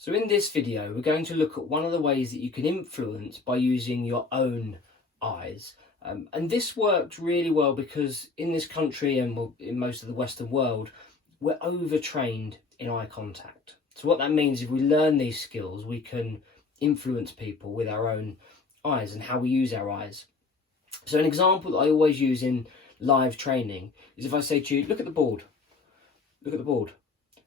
So in this video, we're going to look at one of the ways that you can influence by using your own eyes. And this works really well because in this country and in most of the Western world, we're overtrained in eye contact. So what that means, if we learn these skills, we can influence people with our own eyes and how we use our eyes. So an example that I always use in live training is if I say to you, look at the board, look at the board.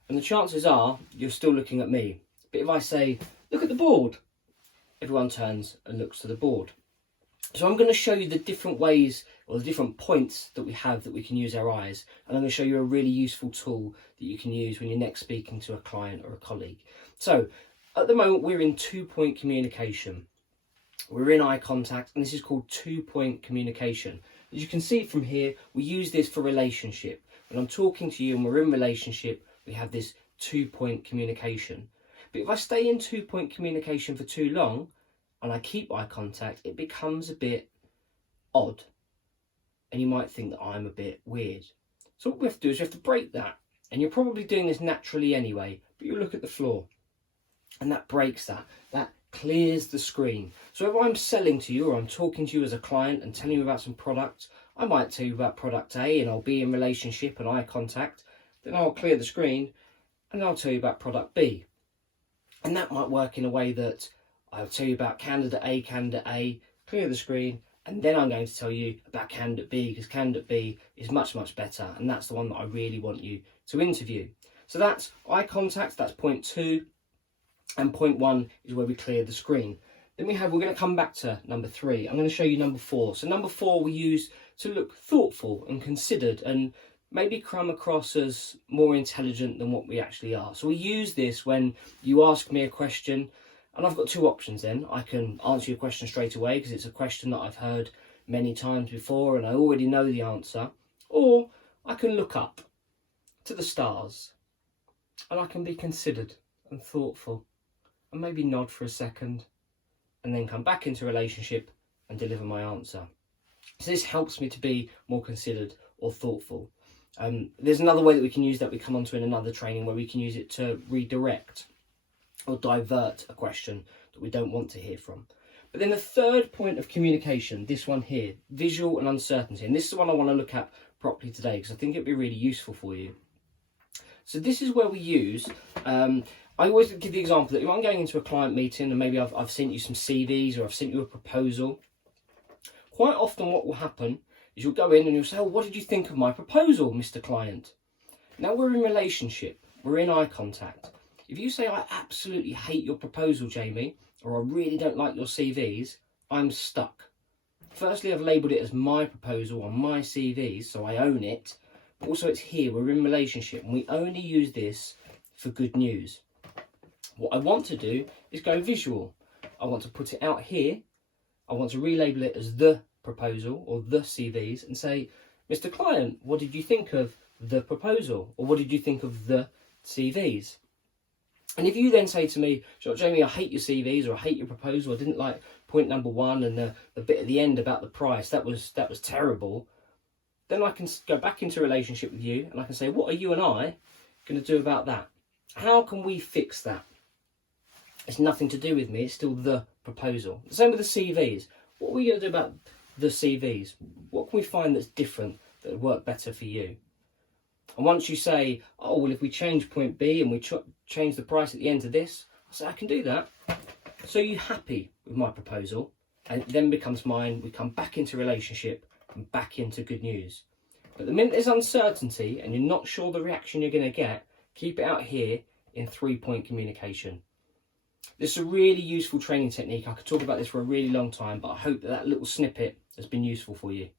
And the chances are you're still looking at me. But if I say, look at the board, everyone turns and looks to the board. So I'm going to show you the different ways or the different points that we have that we can use our eyes. And I'm going to show you a really useful tool that you can use when you're next speaking to a client or a colleague. So at the moment, we're in 2-point communication. We're in eye contact, and this is called 2-point communication. As you can see from here, we use this for relationship. When I'm talking to you and we're in relationship, we have this 2-point communication. But if I stay in 2-point communication for too long and I keep eye contact, it becomes a bit odd. And you might think that I'm a bit weird. So what we have to do is we have to break that. And you're probably doing this naturally anyway, but you look at the floor and that breaks that. That clears the screen. So if I'm selling to you or I'm talking to you as a client and telling you about some products, I might tell you about product A and I'll be in relationship and eye contact. Then I'll clear the screen and I'll tell you about product B. And that might work in a way that I'll tell you about candidate A, clear the screen, and then I'm going to tell you about candidate B because candidate B is much, much better. And that's the one that I really want you to interview. So that's eye contact, that's point 2. And point 1 is where we clear the screen. Then we're going to come back to number 3. I'm going to show you number 4. So number 4 we use to look thoughtful and considered and maybe come across as more intelligent than what we actually are. So we use this when you ask me a question, and I've got 2 options then. I can answer your question straight away because it's a question that I've heard many times before and I already know the answer. Or I can look up to the stars and I can be considered and thoughtful and maybe nod for a second and then come back into relationship and deliver my answer. So this helps me to be more considered or thoughtful. There's another way that we can use that we come onto in another training where we can use it to redirect or divert a question that we don't want to hear from. But then the third point of communication, this one here, visual and uncertainty. And this is the one I want to look at properly today because I think it'd be really useful for you. So this is where we use, I always give the example that if I'm going into a client meeting and maybe I've sent you some CVs or I've sent you a proposal, quite often what will happen is you'll go in and you'll say, oh, what did you think of my proposal, Mr. Client? Now we're in relationship, we're in eye contact. If you say, I absolutely hate your proposal, Jamie, or I really don't like your CVs, I'm stuck. Firstly, I've labelled it as my proposal on my CVs, so I own it. But also it's here, we're in relationship, and we only use this for good news. What I want to do is go visual. I want to put it out here. I want to relabel it as the proposal or the CVs and say, Mr. Client, what did you think of the proposal? Or what did you think of the CVs? And if you then say to me, Jamie, I hate your CVs or I hate your proposal, I didn't like point number 1 and the bit at the end about the price, that was terrible, then I can go back into a relationship with you and I can say, what are you and I going to do about that? How can we fix that? It's nothing to do with me, it's still the proposal. The same with the CVs. What are we going to do about the CVs? What can we find that's different that would work better for you? And once you say, oh, well, if we change point B and we change the price at the end of this, I say, I can do that. So you're happy with my proposal and it then becomes mine. We come back into relationship and back into good news. But the minute there's uncertainty and you're not sure the reaction you're going to get, keep it out here in 3-point communication. This is a really useful training technique. I could talk about this for a really long time, but I hope that little snippet has been useful for you.